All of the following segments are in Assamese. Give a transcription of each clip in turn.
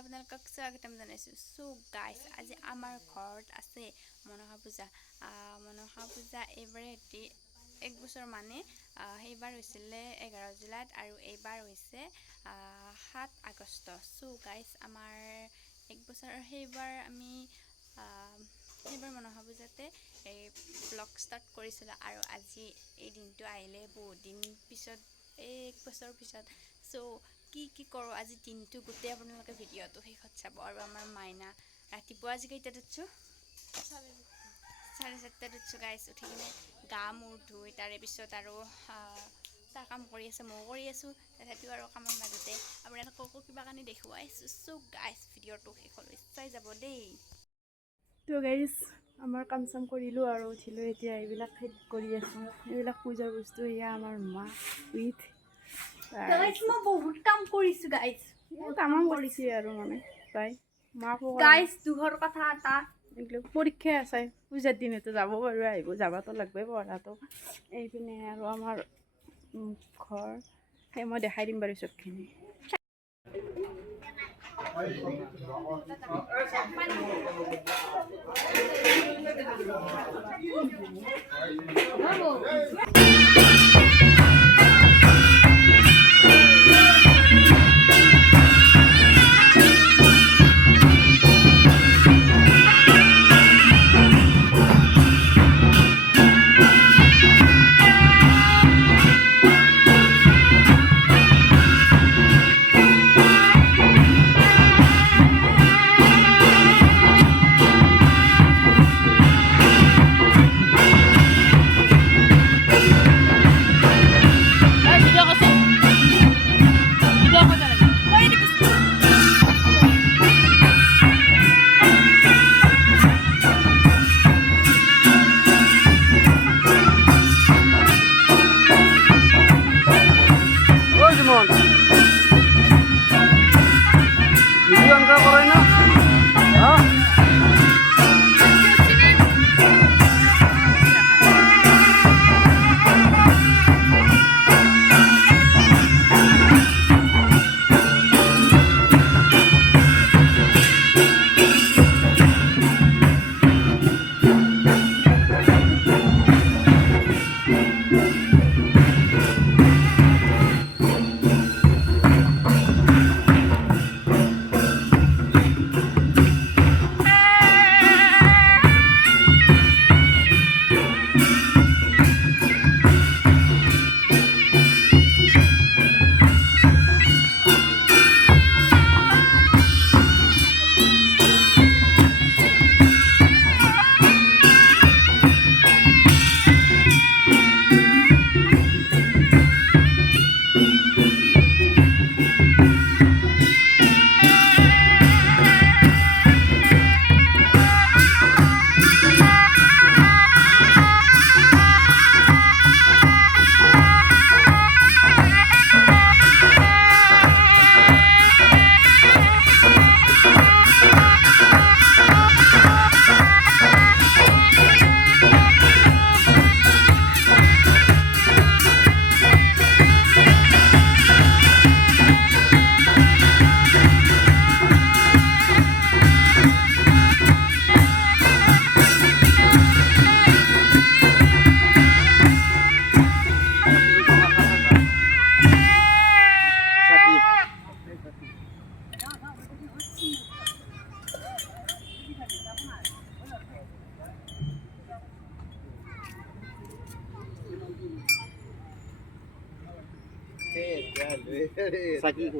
আপোনালোকক স্বাগতম জনাইছোঁ। চ' গাইজ, আজি আমাৰ ঘৰত আছে মনসা পূজা। মনসা পূজা এইবাৰে এক বছৰ মানে সেইবাৰ হৈছিলে 11 জুলাইত আৰু এইবাৰ হৈছে 7 আগষ্ট। চ' গাইজ, আমাৰ এক বছৰ সেইবাৰ আমি সেইবাৰ মনসা পূজাতে এই ব্লগ ষ্টাৰ্ট কৰিছিলোঁ আৰু আজি এই দিনটো আহিলে বহুত দিন পিছত, এক বছৰ পিছত। চ' কি কৰোঁ আজি দিনটো গোটেই আপোনালোকে ভিডিঅ'টো শেষত চাব। আৰু আমাৰ মাইনা ৰাতিপুৱা আজি কেইটাত উঠছোঁ? 4:30 উঠছোঁ গাইছ। উঠি কিনে গা মূৰ ধুই তাৰে পিছত আৰু তাৰ কাম কৰি আছে, ময়ো কৰি আছোঁ। তথাপিও আৰু কামৰ মাজতে আপোনালোককো কিবা কানি দেখুৱাই আছোঁ। চ' গাইছ, ভিডিঅ'টো শেষলৈ চাই যাব দেই। তো গাইজ, আমাৰ কাম চাম কৰিলোঁ আৰু উঠিলোঁ। এতিয়া এইবিলাক খেত কৰি আছোঁ, এইবিলাক পূজাৰ বস্তু। এয়া আমাৰ মা উইথ গাইছ, মই বহুত কাম কৰিছোঁ গাইছ। তামাম কৰিছে আৰু মানে তাই মাকো গাইছ, দুঘৰ কথা এটা এইবিলাক পৰীক্ষাই আছে। পূজাৰ দিনতো যাব পাৰোঁ, আহিব যাবতো লাগবই পঢ়াটো। এইপিনে আৰু আমাৰ ঘৰ সেই মই দেখাই দিম বাৰু চবখিনি। Sakit.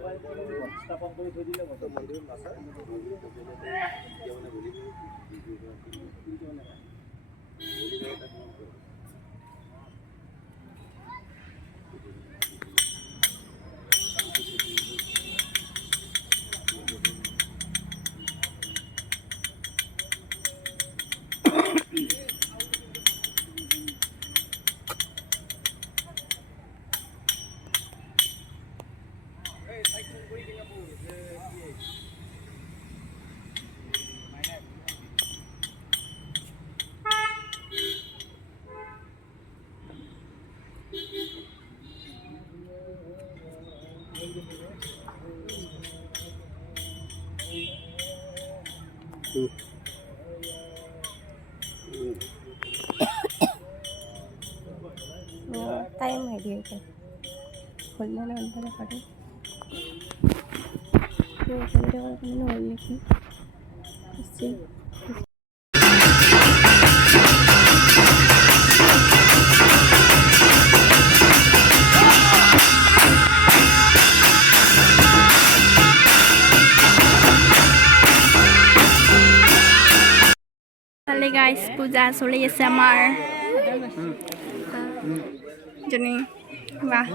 স্থাপন কৰি থৈ দিলে মতো মন্দিৰত নাচায় এতিয়া মানে বলি टाइम हेरी है खोलने ना अंदर पड़े तो मेरे वाला मैंने होली की इससे তাহলে গাইস পূজা চলি আছে আমাৰ জনী বাহ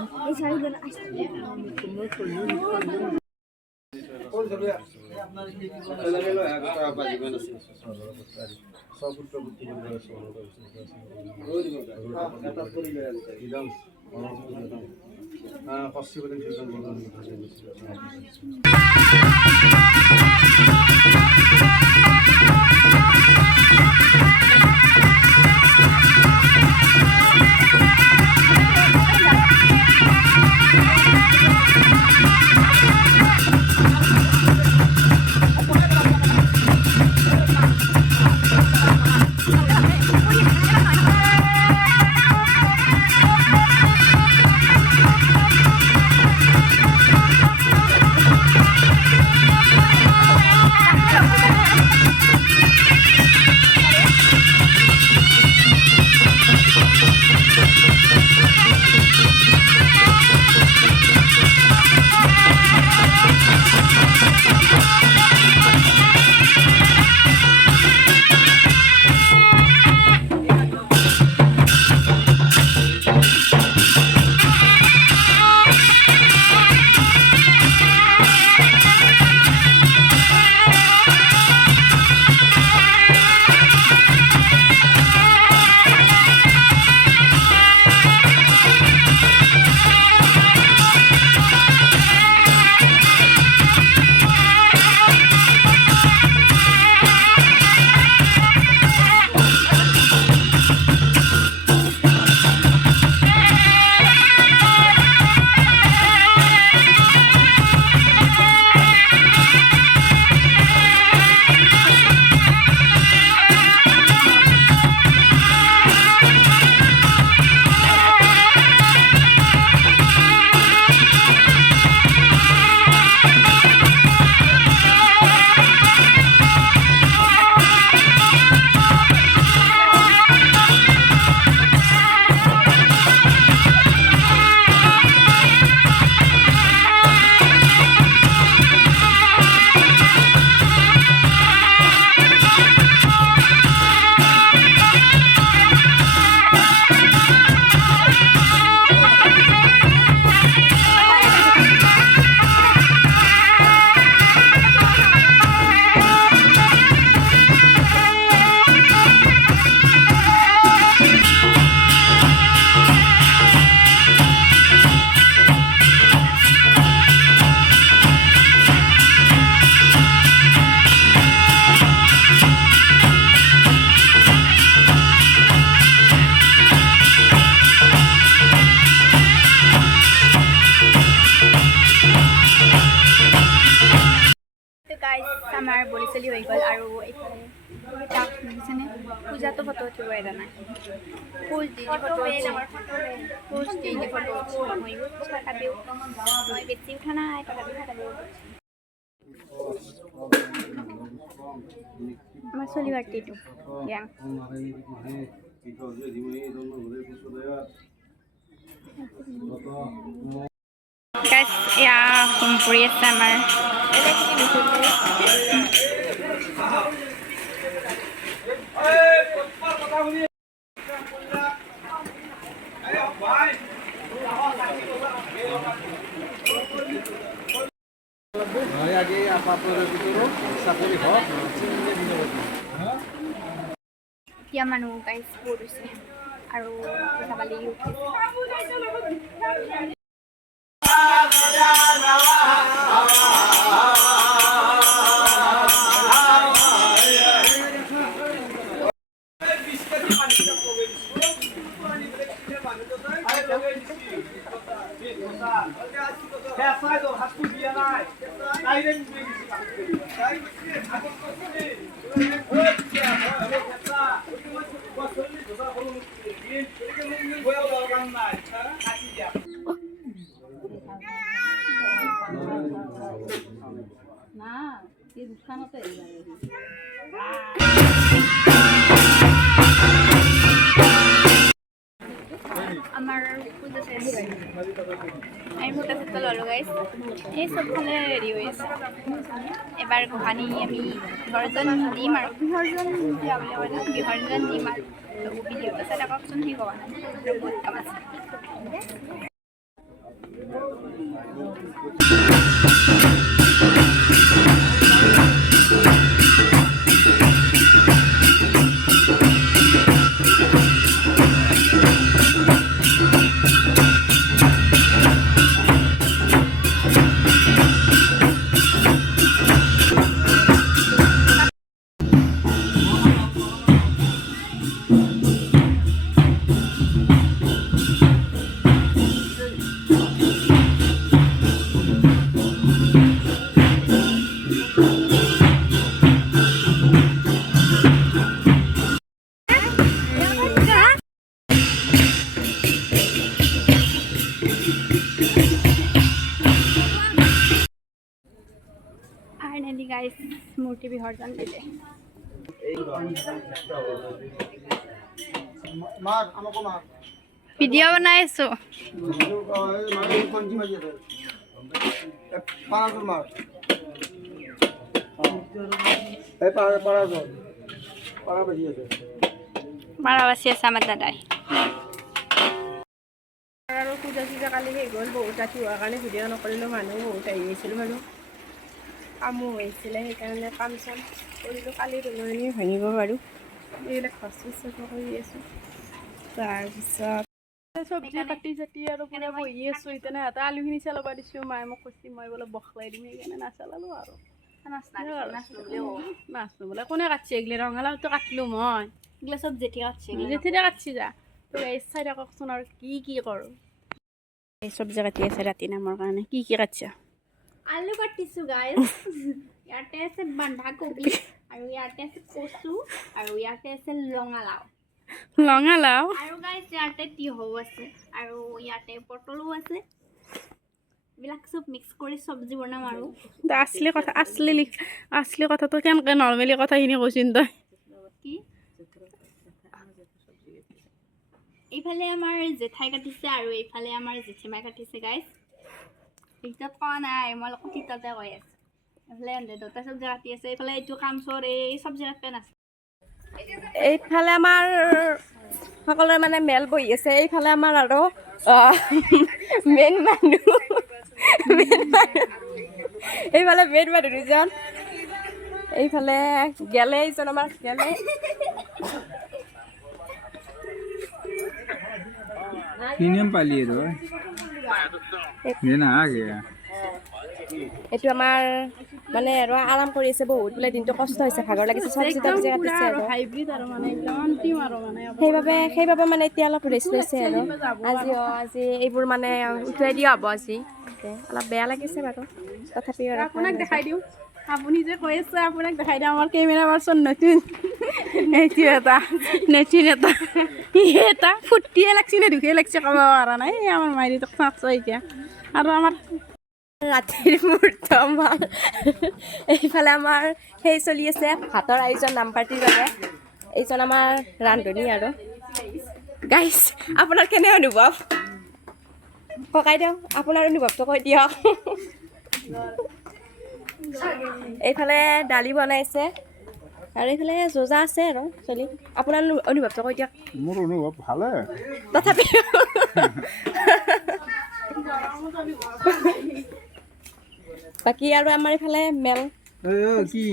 আমাৰ বলি চলি হৈ গ'ল আৰু এইফালে তাক দেখিছেনে পূজাটো ফটো উঠিব এৰা নাই ফুল দি ফটো ফুল দি ফটো মই তথাপিও মই বেছি উঠা নাই তথাপিও আমাৰ চলি বাৰ্তিটো দিয়া গাইছ এয়া হোম কৰি আছে আমাৰ এতিয়া মানুহ গাইছ বহুত হৈছে আৰু পূজাবালি আমাৰ পূজা চেছ আমি ফটো চটো ল'লোঁ গাইছ এই চবফালে ৰেডি হৈ আছে এবাৰ গোহানি আমি বিসৰ্জন দিম আৰু বিসৰ্জন দিয়া বুলি কয় ন বিসৰ্জন দিম আৰু ভিডিঅ'টো চাই থাককচোন সেই কোৱা নাই বহুত কাম আছে ফাইনেলি গাইছ মূৰ্তি বিসৰ্জন দিলে ভিডিঅ' বনাই আছো মাৰা বাচি আছে আমাৰ দাদাই আৰু পূজা চূজা কালি শেষ হ'ল বহুত ৰাতি হোৱাৰ কাৰণে ভিডিঅ' নকৰিলোঁ মানুহ বহুত আহি গৈছিলোঁ বাৰু কামো হৈছিলে সেইকাৰণে কাম চাম কৰিলোঁ কালি ৰোলনি ভাঙিব বাৰু এইবিলাক ঘৰ চব কৰি আছোঁ তাৰপিছত চব্জি কাটি চাটি আৰু পুৰা বহি আছোঁ এতিয়া সিহঁতে আলুখিনি চালাব দিছোঁ মায়ে মোক কৈছে মই বোলে বখলাই দিম সেইকাৰণে নাচালালোঁ আৰু নাচনো বোলে কোনে কাটছে এইগিলা ৰঙালাওটো কাটলোঁ মই এইগিলা চব জেঠি কাটছে জেঠিতে কাটছি যা তো এই চাই থাককচোন আৰু কি কৰোঁ এই চব্জি কাটি আছে ৰাতি নামৰ কাৰণে কি কাটছা আলু কাটিছো গাইছ ইয়াতে আছে বন্ধাকবি আৰু ইয়াতে আছে কচু আৰু ইয়াতে আছে ৰঙালাও আৰু গাইছ ইয়াতে তিহু আছে আৰু ইয়াতে পটলো আছে এইবিলাক চব মিক্স কৰি চব্জি বনাম আৰু আছলি কথাটো কেনেকৈ নৰ্মেলি কথাখিনি কৈছিল তই কি এইফালে আমাৰ জেঠাই কাটিছে আৰু এইফালে আমাৰ জেঠিমাই কাটিছে গাইছ ভিতৰত কোৱা নাই মই তিতাতে কৈ আছোঁ এইফালে দুটা চব্জি কাটি আছে এইফালে এইটো কাম চোৰ এই চব্জি কাটপেন আছে এইফালে আমাৰ সকলোৰে মানে মেল বহি আছে এইফালে আমাৰ আৰু মেইন মানুহ এইফালে মেইন মানুহ দুজন এইফালে গেলে এইজন আমাৰ গেলে प्रीमियम पालिए तो देना आ गया এইটো আমাৰ মানে আৰু আৰাম কৰি আছে বহুত বোলে দিনটো কষ্ট হৈছে ভাগৰ লাগিছে চব্জি তব্জি কাটিছে আৰু সেইবাবে মানে এতিয়া অলপ ৰেষ্ট লৈছে আৰু আজি এইবোৰ মানে উঠুৱাই দিয়া হ'ব আজি অলপ বেয়া লাগিছে বাৰু তথাপিও আৰু আপোনাক দেখাই দিওঁ আপুনি যে কৈ আছে আপোনাক দেখাই দিওঁ আমাৰ কেমেৰা পাৰ্চন নতুন এইটো এটা ফুটিয়ে লাগছি নে দুখে লাগছে ক'ব পৰা নাই আমাৰ মাইৰীটোক চাওকচোন এতিয়া আৰু আমাৰ ৰাতিৰ মুহূৰ্ত আমাৰ এইফালে আমাৰ সেই চলি আছে ভাতৰ আয়োজন নাম পাৰ্টিৰ বাবে এইজন আমাৰ ৰান্ধনী আৰু গাইছ আপোনাৰ কেনে অনুভৱ ককাই দিয়ক আপোনাৰ অনুভৱটো কৈ দিয়ক এইফালে দালি বনাইছে আৰু এইফালে জোজা আছে আৰু চলি আপোনাৰ অনুভৱটো কৈ দিয়ক মোৰ অনুভৱ ভালে তথাপি বাকী আৰু আমাৰ এইফালে মেল কি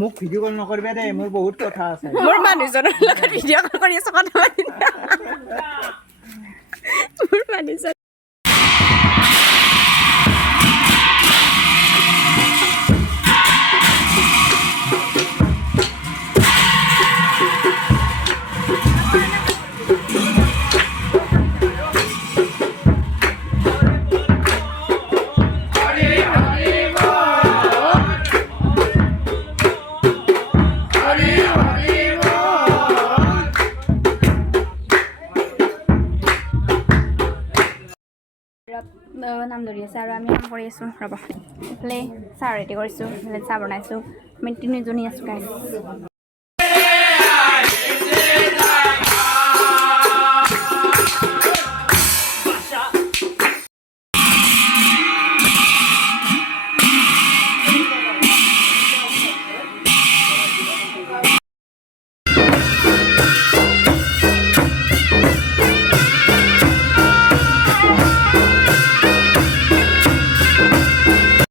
মোক ভিডিঅ' কল নকৰিবা দেই মোৰ বহুত কথা আছে মোৰ মানুহজনৰ লগত ভিডিঅ' কল কৰি আছো কথা পাতি মোৰ মানুহজন নাম ধৰি আছে আৰু আমি কাম কৰি আছোঁ ৰ'ব এইফালে চাহ ৰেডি কৰিছোঁ এইফালে চাহ বনাইছোঁ আমি তিনিজনী আছোঁ গাইছ